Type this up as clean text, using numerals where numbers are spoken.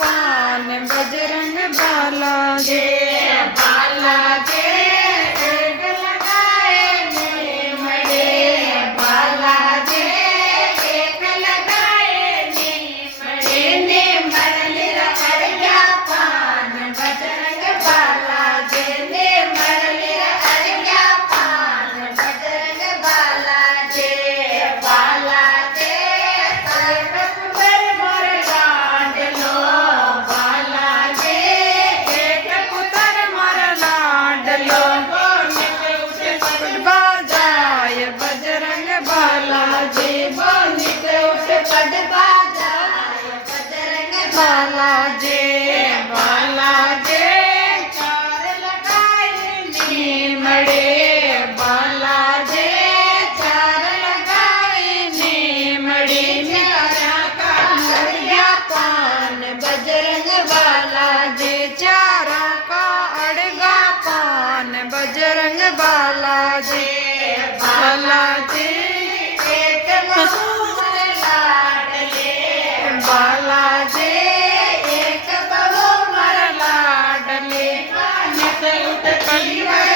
पान बजरंग बालाजी बालाजी एक लगाए नीमड़े बालाजी एक लगाए नीमड़े नीमड़ लिरा अड़िया पान बजरंग बालाजी नीमड़ लिरा अड़िया पान बजरंग बालाजी बालाजी बालाजी बालाजी चार लगाए नीमड़े बालाजी चार लगाए नीमड़े न्यारा का अड़िया पान बजरंग बालाजी चारा का अड़गा पान बजरंग बालाजी बालाजी एक बहुमर लाडले बालाजी एक बहुमर लाडले नित उठ कलिवर